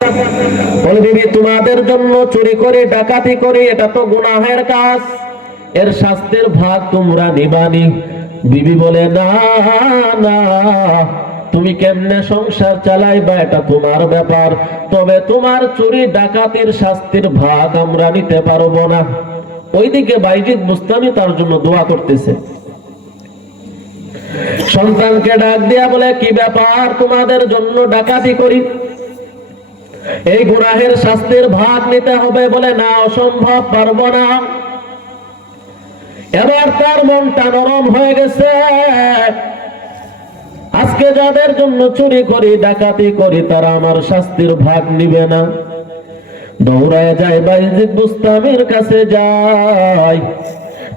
বলে বিবি তোমাদের জন্য চুরি করে ডাকাতি করে এটা তো গুনাহের কাজ, এর শাস্তির ভাগ তোমরা নিবানি। বিবি বলে না না, তুমি কেমনে সংসার চালাইবা এটা তোমার ব্যাপার, তবে তোমার চুরি ডাকাতির শাস্তির ভাগ আমরা নিতে পারবো না। ওইদিকে বাইজিদ বুস্তামি তার জন্য দোয়া করতেছে। সন্তানকে ডাক দিয়া বলে কি ব্যাপার, তোমাদের জন্য ডাকাতি করি, এই গুনাহের শাস্তির ভাগ নিতে হবে। বলে না, অসম্ভব, পারবো না। এবার তার মনটা নরম হয়ে গেছে। আজকে যাদের জন্য চুরি করি ডাকাতি করি তারা আমার শাস্তির ভাগ নিবে না। দৌড়ায় যায় বাইজিদ বুস্তামির কাছে, যায়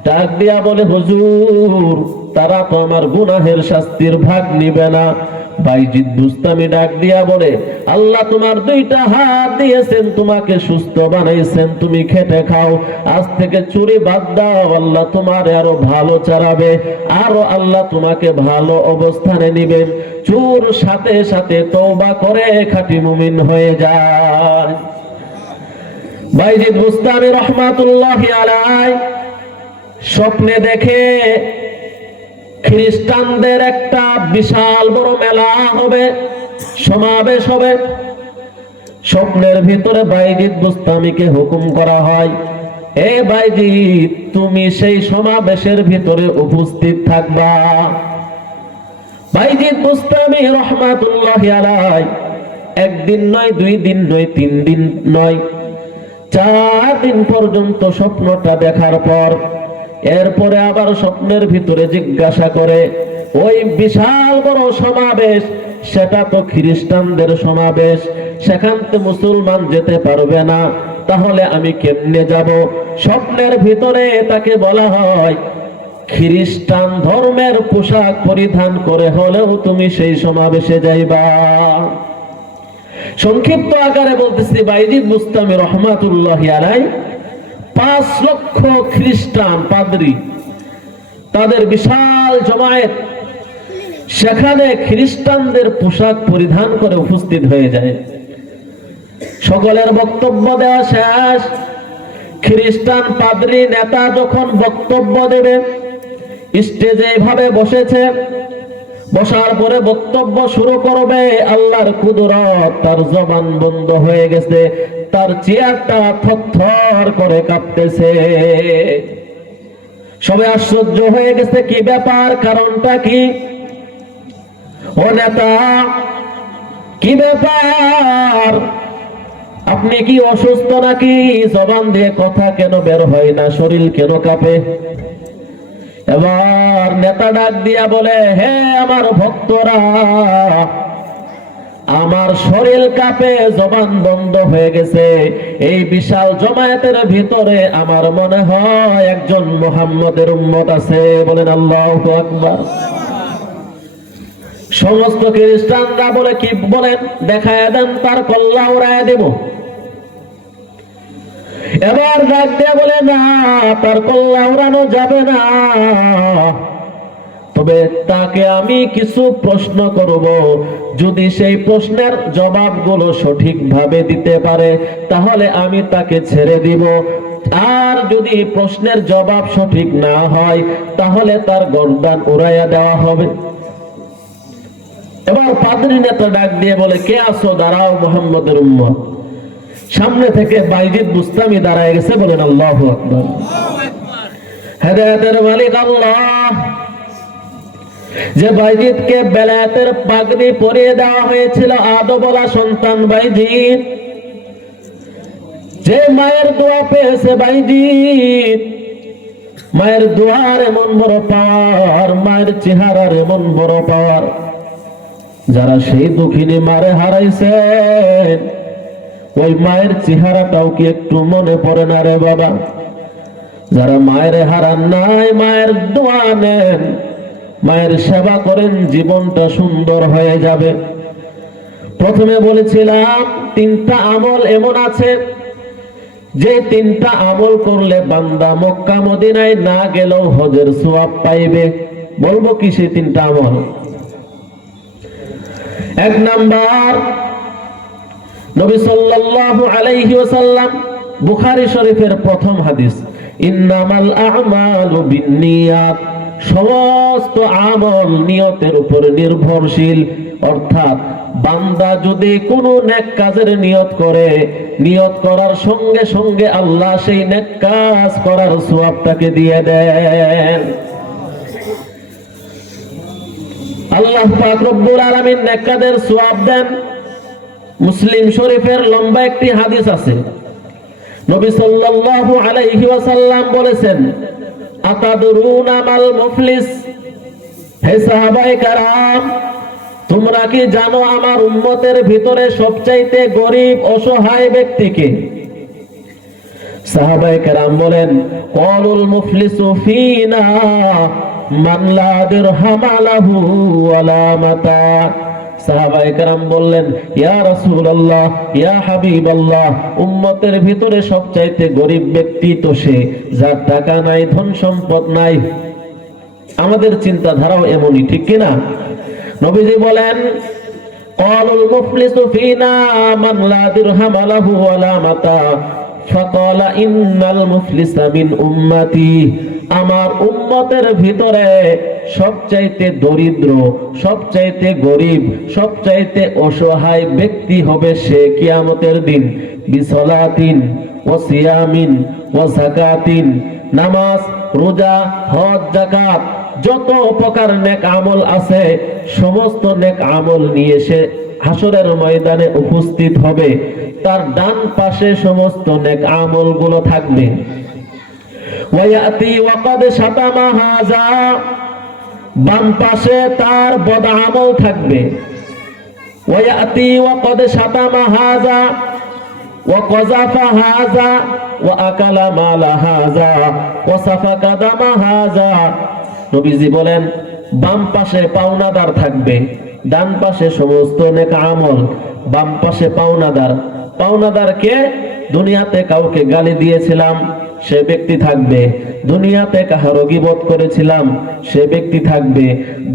ডাক দিয়া বলে হুজুর তারা তো আমার গুনাহের শাস্তির ভাগ নিবে না। বাইজিদ বুস্তামি ডাক দিয়া বলে আল্লাহ তোমার দুইটা হাত দিয়েছেন, তোমাকে সুস্থ বানাইছেন, তুমি খেটে খাও, আজ থেকে চুরি বাদ দাও, আল্লাহ তোমার আরো ভালো চালাবে, আরো আল্লাহ তোমাকে ভালো অবস্থানে নিবেন। চোর সাথে সাথে তওবা করে খাঁটি মুমিন হয়ে যায়। বাইজিদ বুস্তামি রহমাতুল্লাহি আলাইহি স্বপ্নে দেখে খ্রিস্টানদের একটা বিশাল বড় মেলা হবে, সমাবেশ হবে। স্বপ্নের ভিতরে বাইজিদ বুস্তামিকে হুকুম করা হয়, এ বাইজিদ তুমি সেই সমাবেশের ভিতরে উপস্থিত থাকবা। বাইজিদ বুস্তামি রহমাতুল্লাহি আলাইহি একদিন নয়, 2 দিন নয়, 3 দিন নয়, 4 দিন পর্যন্ত স্বপ্নটা দেখার পর এরপরে আবার স্বপ্নের ভিতরে জিজ্ঞাসা করে, ওই বিশাল বড় সমাবেশ সেটা তো খ্রিস্টানদের সমাবেশ, সেখানে মুসলমান যেতে পারবে না, তাহলে আমি কেমনে যাব? স্বপ্নের ভিতরে তাকে বলা হয় খ্রিস্টান ধর্মের পোশাক পরিধান করে হলেও তুমি সেই সমাবেশে যাইবা। সংক্ষিপ্ত আকারে বলতেছি, বাইজিদ বুস্তামি রহমাতুল্লাহি আলাইহি 5 লক্ষ খ্রিস্টান পাদ্রী, তাদের বিশাল জমায়েত, সেখানে খ্রিস্টানদের পোশাক পরিধান করে উপস্থিত হয়ে যায়। সকলের বক্তব্য দেওয়া শেষ। খ্রিস্টান পাদ্রী নেতা যখন বক্তব্য দেবে, স্টেজে এভাবে বসেছে, বসার পরে বক্তব্য শুরু করবে, আল্লাহর কুদরত, তার জবান বন্ধ হয়ে গেছে, তার চেয়ারটা থরথর করে কাঁপতেছে। সবাই আশ্চর্য হয়ে গেছে, কি ব্যাপার, কারণটা কি? ও নেতা, কি ব্যাপার, আপনি কি অসুস্থ নাকি? জবান দিয়ে কথা কেন বের হয় না, শরীর কেন কাঁপে? এবার নেতা ডাক দিয়া বলে, হে আমার ভক্তরা, আমার শরীর কাঁপে, জবান বন্ধ হয়ে গেছে, এই বিশাল জমায়েতের ভিতরে আমার মনে হয় একজন মুহাম্মদের উম্মত আছে। বলেন আল্লাহু আকবার। সমস্ত খ্রিস্টানরা বলে, কি বলেন, দেখায় দেন, তার কল্লা উড়ায় দেব। এবার ডাক দিয়ে বলে, না, তার কল্লা উড়ানো যাবে না, তবে তাকে আমি কিছু প্রশ্ন করব, যদি সেই প্রশ্নের জবাবগুলো সঠিকভাবে দিতে পারে তাহলে আমি তাকে ছেড়ে দিব, আর যদি প্রশ্নের জবাব সঠিক না হয় তাহলে তার গর্দান উড়াইয়া দেওয়া হবে। এবার পাদ্রী নেতা ডাক দিয়ে বলে, কে আছো, দাঁড়াও, মুহাম্মদের উম্মত। সামনে থেকে বাইজিদ বুস্তামি দাঁড়ায় গেছে। বলেন আল্লাহু আকবার। হেদায়েতের মালিক আল্লাহ, যে বাইজিদকে বেলায়েতের পাগড়ি পরিয়ে দেওয়া হয়েছিল, আদো বলা সন্তান বাইজিদ, যে মায়ের দোয়া পেয়েছে বাইজিদ, মায়ের দোয়ার এমন বড় পাওয়ার, মায়ের চেহারার এমন বড় পাওয়ার, যারা সেই দুঃখিনী মারে হারাইছেন ওই মায়ের চেহারাটাও কি একটু মনে পড়ে না রে বাবা? যারা মায়ের হারান নাই, মায়ের দোয়া নেন, মায়ের সেবা করেন, জীবনটা সুন্দর হয়ে যাবে। প্রথমে বলেছিলাম 3টা আমল এমন আছে যে 3টা আমল করলে বান্দা মক্কা মদিনায় না গেলেও হজের সওয়াব পাইবে। বলবো কি সেই 3টা আমল? 1 নাম্বার, নবী সাল্লাল্লাহু আলাইহি ওয়াসাল্লাম, বুখারী শরীফের প্রথম হাদিস, ইন্নামাল আ'মালু বিন্নিয়াত, সমস্ত আমল নিয়তের উপর নির্ভরশীল। অর্থাৎ বান্দা যদি কোনো নেক কাজের নিয়ত করে, নিয়ত করার সঙ্গে সঙ্গে আল্লাহ সেই নেক কাজ করার সওয়াব তাকে দিয়ে দেন। আল্লাহ পাক রব্বুল আলামিন নেক কাজের সওয়াব দেন। মুসলিম শরীফের লম্বা একটি হাদিস আছে, নবী সাল্লাল্লাহু আলাইহি ওয়াসাল্লাম বলেছেন, আতাদরুনা মাল মুফলিস, হে সাহাবায়ে কেরাম, তোমরা কি জানো আমার উম্মতের ভিতরে সবচাইতে গরিব অসহায় ব্যক্তিকে? সাহাবায়ে কেরাম বলেন, ক্বালুল মুফলিসু ফিনা মান লা দিরহাম লাহু ওয়ালা মাতা। সাহাবায়ে কেরাম বললেন, ইয়া রাসূলুল্লাহ, ইয়া হাবিবাল্লাহ, উম্মতের ভিতরে সবচাইতে গরিব ব্যক্তি তো সে যার টাকা নাই, ধন সম্পদ নাই। আমাদের চিন্তাধারাও এমনই, ঠিক কিনা? নবীজি বলেন, ক্বালুল মুফলিসু ফিনা মান লা দিরহাম লাহু ওয়ালা মাতা, ফাকালা ইন্নাল মুফলিসা মিন উম্মতি, আমার উম্মতের ভিতরে সবচাইতে দরিদ্র, সবচাইতে গরিব, সবচাইতে অসহায় ব্যক্তি হবে সে কিয়ামতের দিন বিসলাতিন ওয়া সিয়ামিন ওয়া যাকাতিন, নামাজ, রোজা, হজ, যাকাত, যত প্রকার নেক আমল আছে সমস্ত নেক আমল নিয়ে সে হাসরের ময়দানে উপস্থিত হবে। তার ডান পাশে সমস্ত নেক আমলগুলো থাকবে। ওয়ায়াতি ওয়াকাদ শাতামা হাযা, বাম পাশে তার বদ আমল থাকবে। ওয়ায়াতি ওয়াকাদ শাতামা হাযা ওয়া কাযাফা হাযা ওয়া আকালা মালা হাযা ওয়া সাফাকা দামা হাযা। নবীজি বলেন, বাম পাশে পাওনাদার থাকবে, ডান পাশে সমস্ত নেক আমল। বাম পাশে পাওনাদার, পাওনাদারকে দুনিয়াতে কাউকে গালি দিয়েছিলাম সে ব্যক্তি থাকবে, দুনিয়াতে কাহারো গীবত করেছিলাম সে ব্যক্তি থাকবে,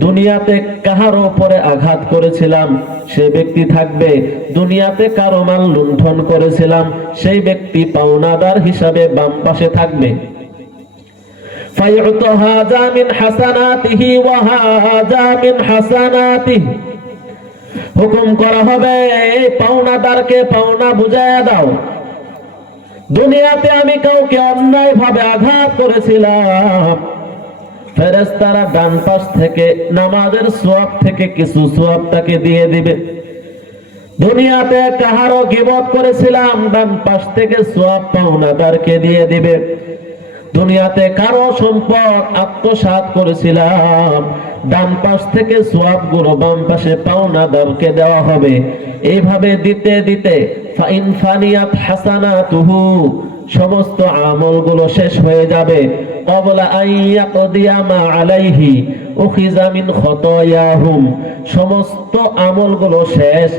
দুনিয়াতে কাহারো উপরে আঘাত করেছিলাম সে ব্যক্তি থাকবে, দুনিয়াতে কারো মাল লুণ্ঠন করেছিলাম সেই ব্যক্তি পাওনাদার হিসাবে বাম পাশে থাকবে। ফায়ুতু হাযা মিন হাসানাতিহি ওয়া হাযা মিন হাসানাতিহি, হুকুম করা হবে এই পাওনাদারকে পাওনা বুঝায়া দাও। দুনিয়াতে আমি কাউকে অন্যায় ভাবে আঘাত করেছিলাম, ফেরেশতারা ডান পাশ থেকে নামাজের সওয়াব থেকে কিছু সওয়াব তাকে দিয়ে দিবে। দুনিয়াতে কাহারো গীবত করেছিলাম, ডান পাশ থেকে সওয়াব পাওনাদারকে দিয়ে দিবে। দুনিয়াতে কারো সম্পদ আত্মসাৎ করেছিলাম, ডান পাশ থেকে সওয়াবগুলো বাম পাশে পাওনাদারকে দেওয়া হবে। এইভাবে দিতে দিতে ফাইন ফানিয়াত হাসানাতুহু, সমস্ত আমলগুলো শেষ হয়ে যাবে। ক্বাবলা আন ইয়াকদিয়া মা আলাইহি উখিযা মিন খতায়াহুম, সমস্ত আমলগুলো শেষ।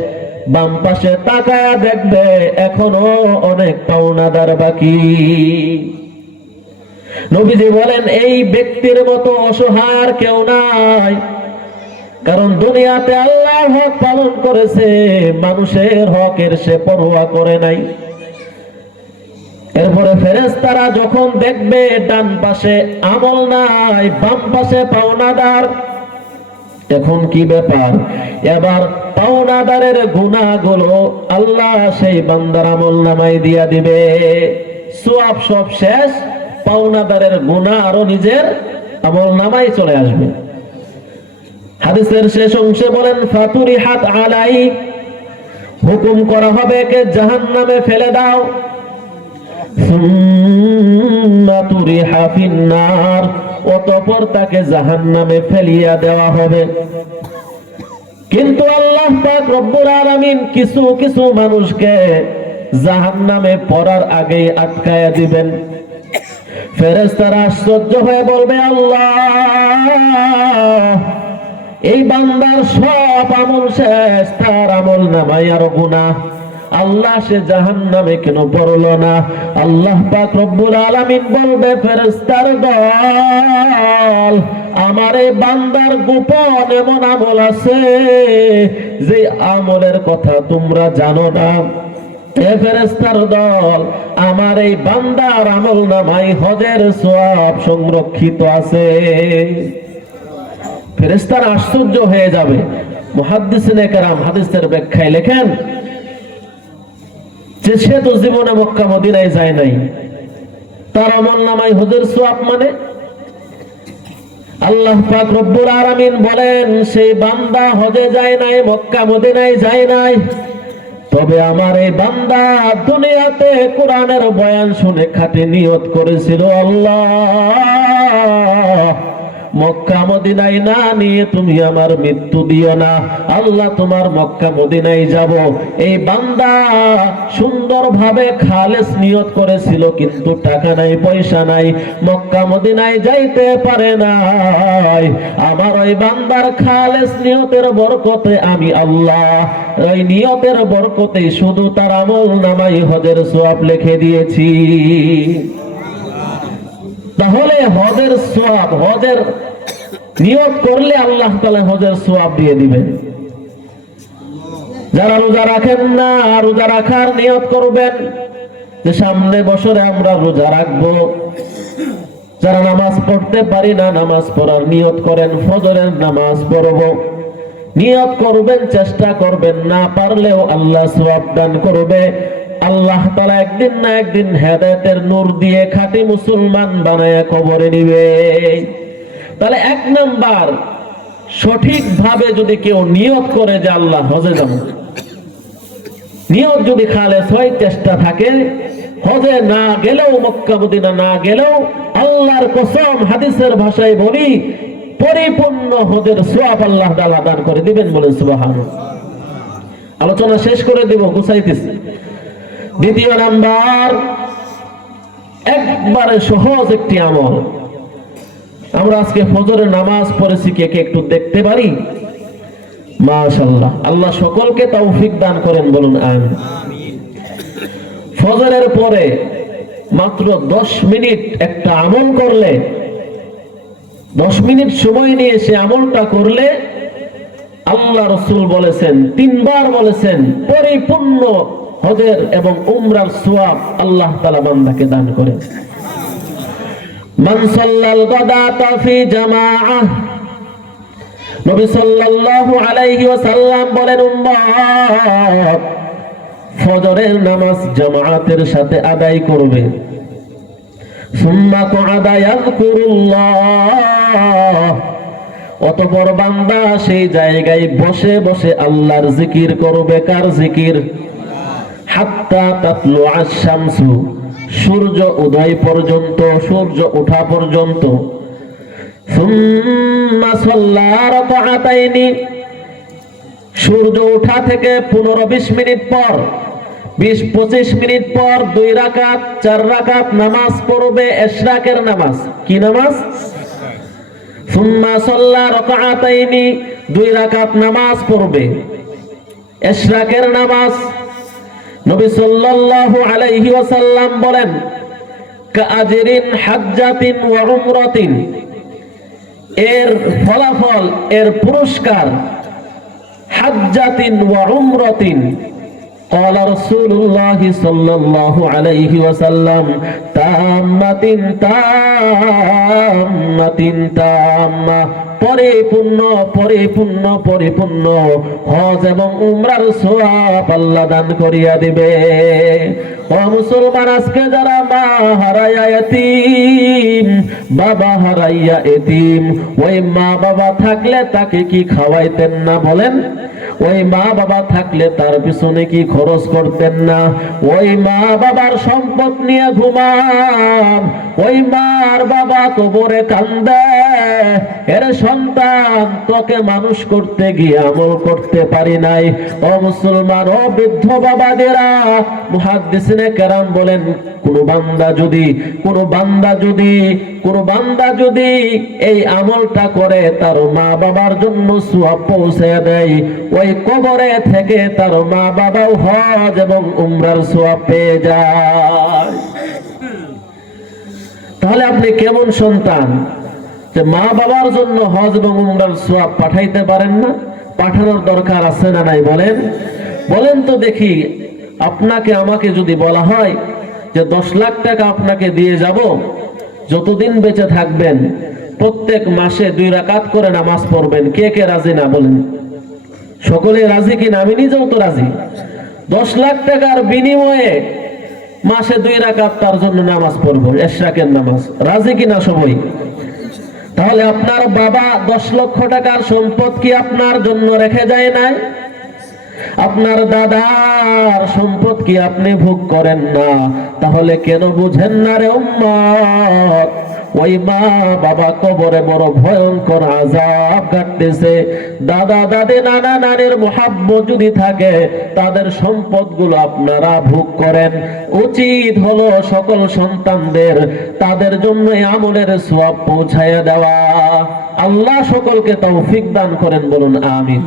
বাম পাশে তাকায়া দেখবে এখনো অনেক পাওনাদার বাকি। নবীজি বলেন, এই ব্যক্তির মতো অসহায় আর কেউ নাই, কারণ দুনিয়াতে আল্লাহর হক পালন করেছে, মানুষের হকের সে পরোয়া করে নাই। এরপরে ফেরেশতারা যখন দেখবে ডান পাশে আমল নাই, বাম পাশে পাওনাদার, এখন কি ব্যাপার? এবার পাওনাদারের গুনাহগুলো আল্লাহ সেই বান্দার আমলনামায় দিয়া দিবে। সওয়াব সব শেষ, পাওনাদারের গুনাহ আরো নিজের আমলনামায় চলে আসবে। হাদিসের শেষ অংশে বলেন, ফাতুরিহাত আলাই, হুকুম করা হবে কে জাহান্নামে ফেলে দাও। সুম্মা তুরিহা ফিন্নার, অতঃপর তাকে জাহান্নামে ফেলিয়া দেওয়া হবে। কিন্তু আল্লাহ পাক রব্বুল আলামিন কিছু কিছু মানুষকে জাহান্নামে পড়ার আগেই আটকায়া দিবেন। ফেরেশতারা আশ্চর্য হয়ে বলবে, আল্লাহ, এই বান্দার সব আমল শেষ, তার আমলনামায় আরো গুনাহ, আল্লাহ সে জাহান্নামে কেন পড়লো না? আল্লাহ পাক রব্বুল আলামিন বলবে, ফেরেশতার দল, আমার এই বান্দার গোপন এমন আমল আছে যে আমলের কথা তোমরা জানো না। হে ফেরেশতার দল, আমার এই বান্দার আমলনামায় হজের সওয়াব সংরক্ষিত আছে। ফেরেশতারা আশ্চর্য হয়ে যাবে। মুহাদ্দিসিনে কেরাম হাদিসের ব্যাখ্যায় লেখেন যে সে তো জীবনে মক্কা মদিনায় যায় নাই, তার আমলনামায় হজের সওয়াব মানে? আল্লাহ পাক রব্বুল আলামিন বলেন সেই বান্দা হজে যায় নাই, মক্কা মদিনায় যায় নাই, তবে আমার এই বান্দা দুনিয়াতে কোরআনের বয়ান শুনে খাঁটি নিয়ত করেছিল, আল্লাহ মক্কা মদিনায় না নিয়ে তুমি আমার মৃত্যু দিও না, আল্লাহ তোমার মক্কা মদিনায় যাব। এই বান্দা সুন্দরভাবে খালেস নিয়ত করেছিল, কিন্তু টাকা নাই, পয়সা নাই, মক্কা মদিনায় যাইতে পারে নাই। আমার ওই বান্দার খালেস নিয়তের বরকতে আমি আল্লাহ ওই নিয়তের বরকতে শুধু তার আমলনামায় হজের সওয়াব লিখে দিয়েছি। তাহলে হজের সওয়াব, হজের নিয়ত করলে আল্লাহ তাআলা হজের সওয়াব দিয়ে দিবেন। যারা রোজা রাখেন না, রোজা রাখার নিয়ত করবেন যে সামনে বছরে আমরা রোজা রাখবো। যারা নামাজ পড়তে পারি না, নামাজ পড়ার নিয়ত করেন, ফজরের নামাজ পড়বো নিয়ত করবেন, চেষ্টা করবেন, না পারলেও আল্লাহ সওয়াব দান করবে। আল্লাহ তাআলা একদিন না একদিন হেদায়েতের নূর দিয়ে খাঁটি মুসলমান বানায়া কবরে নিবে। তাহলে এক নাম্বার, সঠিকভাবে যদি কেউ নিয়ত করে যে আল্লাহ হজে যাব, নিয়ত যদি খালেস হয়, চেষ্টা থাকে, হজে না গেলেও, মক্কা মদিনা না গেলেও আল্লাহর কসম হাদিসের ভাষায় বলি পরিপূর্ণ হজের সওয়াব আল্লাহ তাআলা দান করে দিবেন, বলেন সুবহানাল্লাহ। আলোচনা শেষ করে দিব, গুছাইতেছি। দ্বিতীয় নাম্বার, একবারে সহজ একটি আমল। আমরা আজকে ফজরের নামাজ পড়েছি, কে কে একটু দেখতে পারি? মাশাআল্লাহ, আল্লাহ সকলকে তৌফিক দান করেন, বলুন আমিন। ফজরের পরে মাত্র 10 মিনিট একটা আমল করলে, 10 মিনিট সময় নিয়ে সে আমলটা করলে আল্লাহ রাসূল বলেছেন, 3 বার বলেছেন, পরিপূর্ণ হজের এবং উমরার সওয়াব আল্লাহ তাআলা বান্দাকে দান করেন। মান সাল্লাল গাদাতা ফি জামাআহ, নবী সাল্লাল্লাহু আলাইহি ওয়াসাল্লাম বলেন, উম্মত ফজরের নামাজ জামাতের সাথে আদায় করবে। সুম্মা ক্বাদা ইয়াযকুরুল্লাহ, অতঃপর বান্দা সেই জায়গায় বসে বসে আল্লাহর জিকির করবে। কার জিকির? হাত্তা তাতলু আশ-শামসু, সূর্য উদয় পর্যন্ত, সূর্য ওঠা পর্যন্ত। সুম্মা সাল্লা রাকাতাইনি, সূর্য ওঠা থেকে 15-20 মিনিট পর, 20-25 মিনিট পর 2 রাকাত 4 রাকাত নামাজ পড়বে, ইশরাকের নামাজ। কি নামাজ? সুম্মা সাল্লা রাকাতাইনি, 2 রাকাত নামাজ পড়বে, ইশরাকের নামাজ। নবী সাল্লাল্লাহু আলাইহি ওয়াসাল্লাম বলেন, কাআজরিন হাজ্জাতিন ওয়া উমরাতিন, এর ফলাফল, এর পুরস্কার, হাজ্জাতিন ওয়া উমরাতিন। قال رسول الله صلى الله عليه وسلم তাম্মাতিন তাম্মাতিন তাম্মা, পরিপূর্ণ পরিপূর্ণ পরিপূর্ণ হজ এবং উমরার সওয়াব আল্লাহ দান করিয়া দিবে। ও মুসলমান, আজকে যারা মা হারাইয়া এতিম, বাবা হারাইয়া এতিম, ওই মা বাবা থাকলে তাকে কি খাওয়াইতেন না? বলেন, ওই মা বাবা থাকলে তার পিছনে কি খরচ করতেন না? ওই মা বাবার সম্পদ নিয়ে ঘুমান, ওই মার বাবা কবরে কান্দে, এর সন্তান তোকে মানুষ করতে গিয়ে আমল করতে পারি নাই। ও মুসলমান, ও বৃদ্ধ বাবাদেরা, মুহাদ্দিসিনে কেরাম বলেন, কোন বান্দা যদি এই আমলটা করে, তার মা বাবার জন্য সওয়াব পৌঁছে দেয়, ওই কবরে থেকে তার মা বাবাও হজ এবং উমরার সওয়াব পেয়ে যায়। তাহলে আপনি কেমন সন্তান যে মা বাবার জন্য হজ এবং উমরার সওয়াব পাঠাইতে পারেন না? পাঠানোর দরকার আছে না নাই? বলেন তো দেখি। আপনাকে আমাকে যদি বলা হয় যে 10 লাখ টাকা আপনাকে দিয়ে যাব, যতদিন বেঁচে থাকবেন প্রত্যেক মাসে 2 রাকাত করে নামাজ পড়বেন, কে কে রাজি না বলেন? সকলে রাজি কিনা? আমি নিজেও তো রাজি। 10 লাখ টাকার বিনিময়ে মাসে 2 রাকাত তার জন্য নামাজ পড়বো, এশরাকের নামাজ। রাজি কিনা সবাই? তাহলে আপনার বাবা 10 লক্ষ টাকার সম্পদ কি আপনার জন্য রেখে যায় নাই? আপনার দাদার সম্পদ কি আপনি ভোগ করেন না? তাহলে কেন বুঝেন না রে উম্মত? ওই মা বাবা কবরে বড় ভয়ঙ্কর আযাব কাটতেছে। দাদা দাদি নানা নানির মুহাব্বত যদি থাকে, তাদের সম্পদগুলো আপনারা ভোগ করেন। উচিত হলো সকল সন্তানদের তাদের জন্য আমলের সওয়াব পৌঁছায়া দেওয়া। আল্লাহ সকলকে তৌফিক দান করেন, বলুন আমিন।